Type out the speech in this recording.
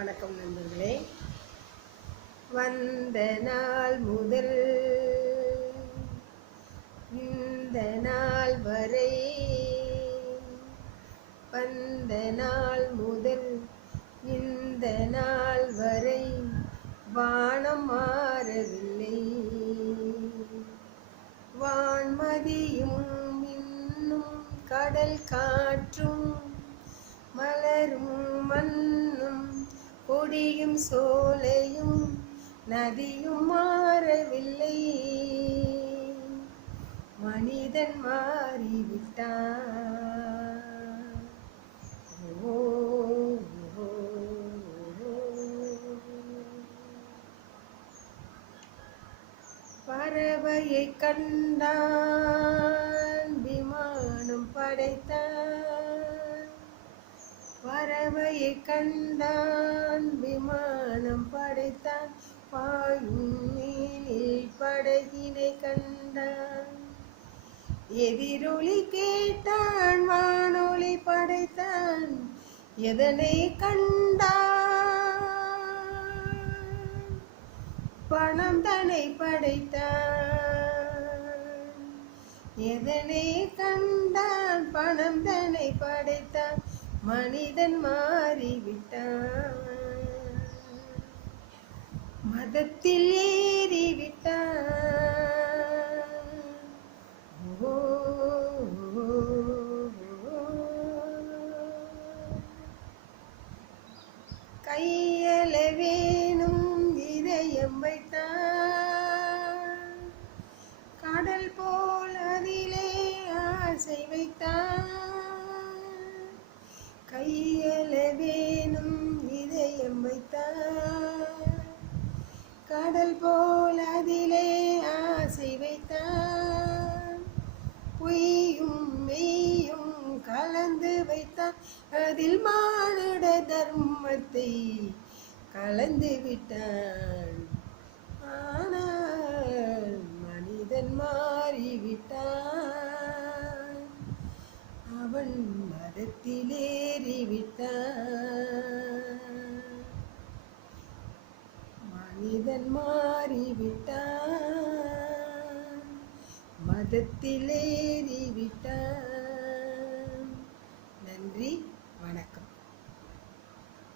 வணக்கம் நண்பர்களே. வந்த நாள் முதல் இந்த நாள் வரை வந்த நாள் முதல் இந்த நாள் வரை வானம் மாறவில்லை. வான்மதியும் இன்னும் கடல் காற்றும் மலரும் மண் கொடியும் சோலையும் நதியும் மாறவில்லை. மனிதன் மாறிவிட்டான். ஓ. பறவையை கண்டான் விமானம் படைத்தான். பறவையை கண்டான் விமானம் படைத்தான் பாயும் நீரில் படகினை கண்டான். எதிரொலி கேட்டான் வானொலி படைத்தான் எதனை கண்டான்? பணம் தன்னை படைத்தான் எதனை கண்டான்? பணம் தன்னை படைத்தான் மனிதன் மாறிவிட்டான். மதத்தில் ஏறிவிட்டான். கடல் போல் அதிலே ஆசை வைத்தான். பொய்யும் மெய்யும் கலந்து வைத்தான். அதில் மானுட தர்மத்தை கலந்து விட்டான். ஆனால் மனிதன் மாறிவிட்டான். அவன் மதத்திலேறிவிட்டான் மனிதன் மாறிவிட்டான். மதத்திலேறிவிட்டான்.